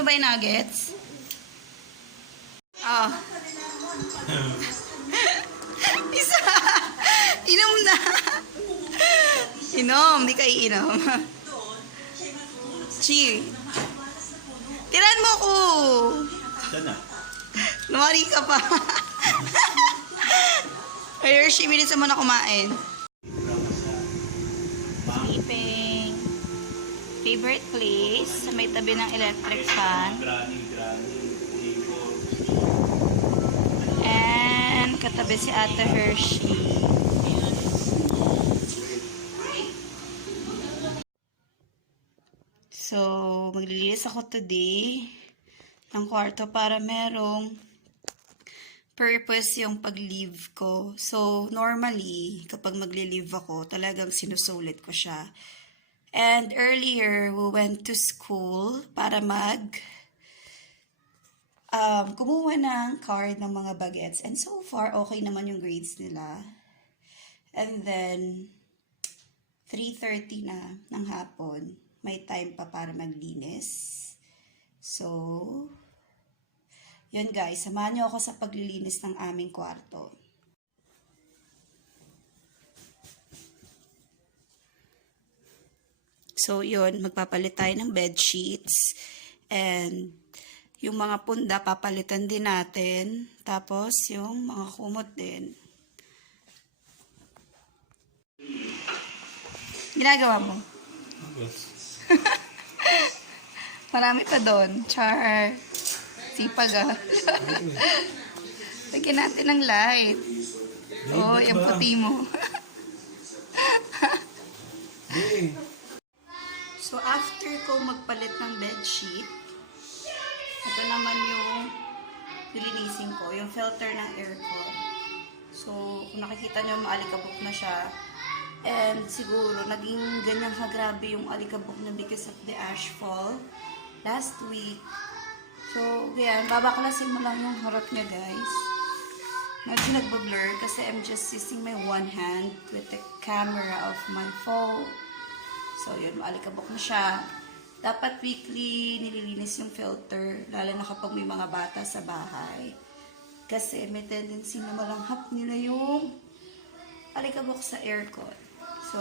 mo ba yung nuggets? Oh. Isa. Inom na. Inom. Di ka iinom. Cheer. Tiran mo ko. Sana. Lumari ka pa. Ay, Hershey, bilis mo na kumain. Sleeping. Favorite place sa may tabi ng electric fan. And katabi si Ate Hershey. So, maglilinis ako today ng kwarto para merong purpose yung pag-leave ko. So, normally, kapag magli-leave ako, talagang sinusulit ko siya. And earlier, we went to school para kumuha ng card ng mga bagets. And so far, okay naman yung grades nila. And then, 3:30 na ng hapon. May time pa para maglinis. So, yun guys, samahan niyo ako sa paglilinis ng aming kwarto. So, yun, magpapalit tayo ng bed sheets. And, yung mga punda, papalitan din natin. Tapos, yung mga kumot din. Ginagawa mo? Yes. Marami pa doon. Char. Sipag ah. Lagyan natin ng light. Oh, yung puti mo. So, after ko magpalit ng bedsheet, ito naman yung lilinisin ko, yung filter ng aircon. So, kung nakikita nyo, maalikabok na siya. And siguro, naging ganyan grabe yung alikabok na because of the ashfall last week. So, yan, babaklasin mo lang yung harap niya, guys. Medyo nagbo-blur kasi I'm just using my one hand with the camera of my phone. So, yun, maalikabok na siya. Dapat weekly nililinis yung filter, lalo na kapag may mga bata sa bahay. Kasi may tendency na malanghap nila yung alikabok sa aircon. So,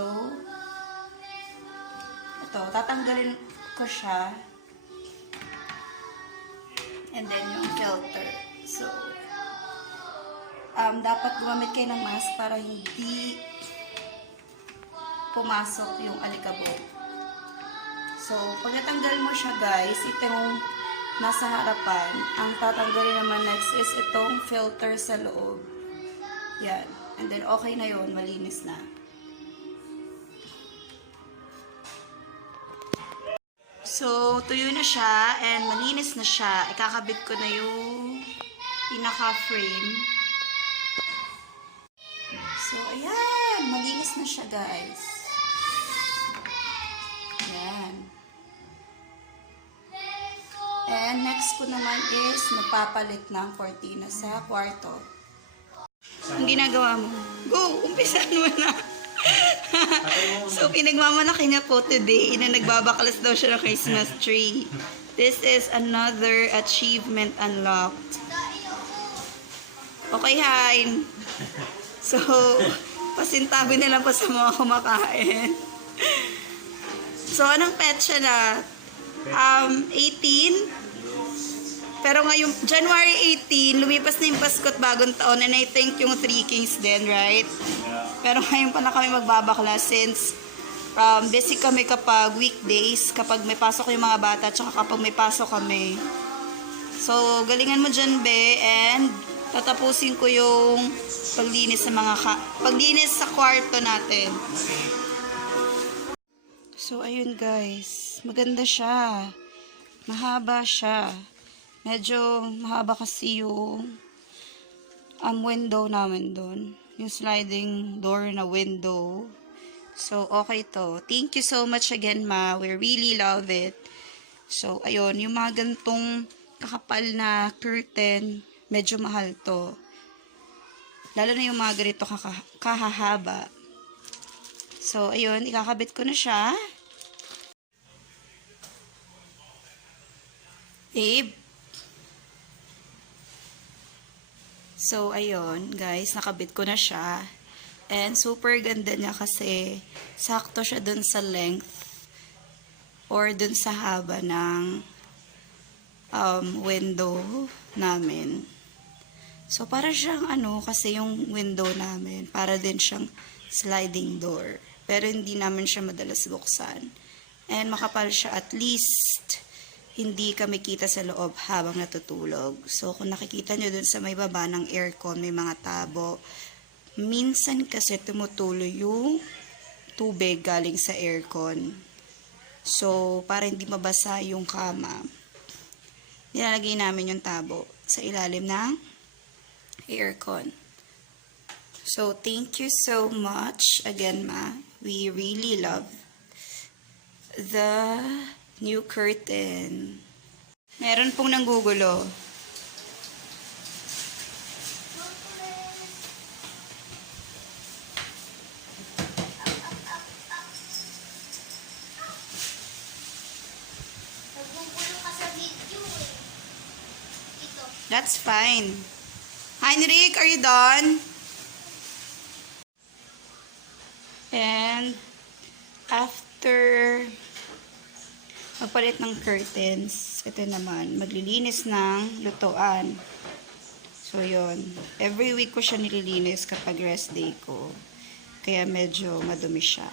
ito, tatanggalin ko siya. And then yung filter. So, dapat gumamit kayo ng mask para hindi pumasok yung alikabok. So, pag natanggal mo siya guys, itong nasa harapan, ang tatanggalin naman next is itong filter sa loob. Yan. And then okay na yun, malinis na. So, tuyo na siya and malinis na siya. Ikakabit ko na yung pinaka-frame. So, ayan. Malinis na siya, guys. Ayan. And next ko naman is magpapalit ng cortina sa kwarto. Ang ginagawa mo? Go! Umpisan mo na! So, pinagmamalaki niya po today na nagbabakalas daw siya ng Christmas tree. This is another achievement unlocked. Okay, Hein. So, pasintabi na lang po sa mga kumakain. So, anong pet siya na? 18. Pero ngayong January 18, lumipas na yung Pasko at Bagong Taon and I think yung 3 Kings din, right? Pero ngayon pa na kami magbabakla since busy kami kapag weekdays, kapag may pasok yung mga bata, tsaka kapag may pasok kami. So, galingan mo dyan, be, and tatapusin ko yung paglinis sa paglinis sa kwarto natin. So, ayun guys, maganda siya. Mahaba siya. Medyo mahaba kasi yung window namin doon. Yung sliding door na window. So, okay to. Thank you so much again, Ma. We really love it. So, ayun. Yung mga gantong kakapal na curtain, medyo mahal to. Lalo na yung mga ganito kahahaba. So, ayun. Ikakabit ko na siya. Babe. So, ayun, guys, nakabit ko na siya. And super ganda niya kasi sakto siya dun sa length or dun sa haba ng window namin. So, para siyang kasi yung window namin, para din siyang sliding door. Pero hindi namin siya madalas buksan. And makapal siya, at least hindi kami kita sa loob habang natutulog. So, kung nakikita nyo dun sa may baba ng aircon, may mga tabo. Minsan kasi tumutulo yung tubig galing sa aircon. So, para hindi mabasa yung kama, nilalagay namin yung tabo sa ilalim ng aircon. So, thank you so much again, Ma. We really love the new curtain. Meron pong nanggugulo. Nagbubulo ka sa video eh. Ito. That's fine. Heinrich, are you done? And after magpalit ng curtains, ito naman, maglilinis ng lutuan. So, yun. Every week ko siya nililinis kapag rest day ko. Kaya medyo madumi siya.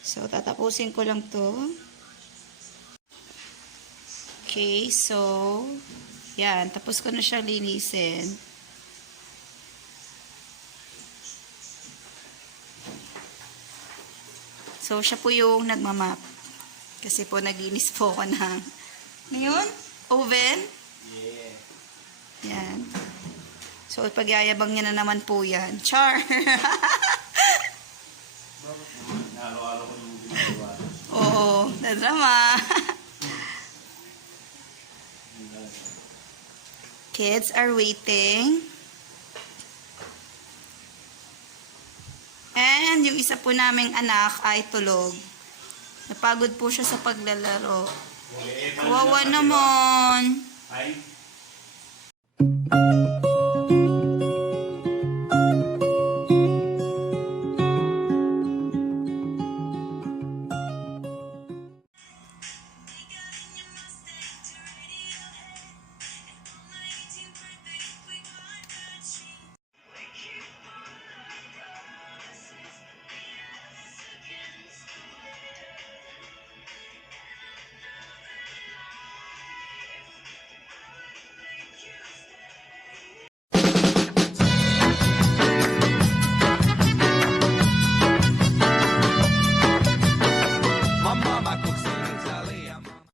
So, tatapusin ko lang to. Okay, so, yan. Tapos ko na siya linisin. So, siya po yung nagmamap. Kasi po, naglinis po ako ng ngayon, oven. Yeah. Yan. So, pagyayabang niya na naman po yan. Char! Araw-araw ko yung ginagawa. Oo, nadrama. Kids are waiting. And yung isa po naming anak ay tulog. Napagod po siya sa paglalaro. Kawawa naman. Ay,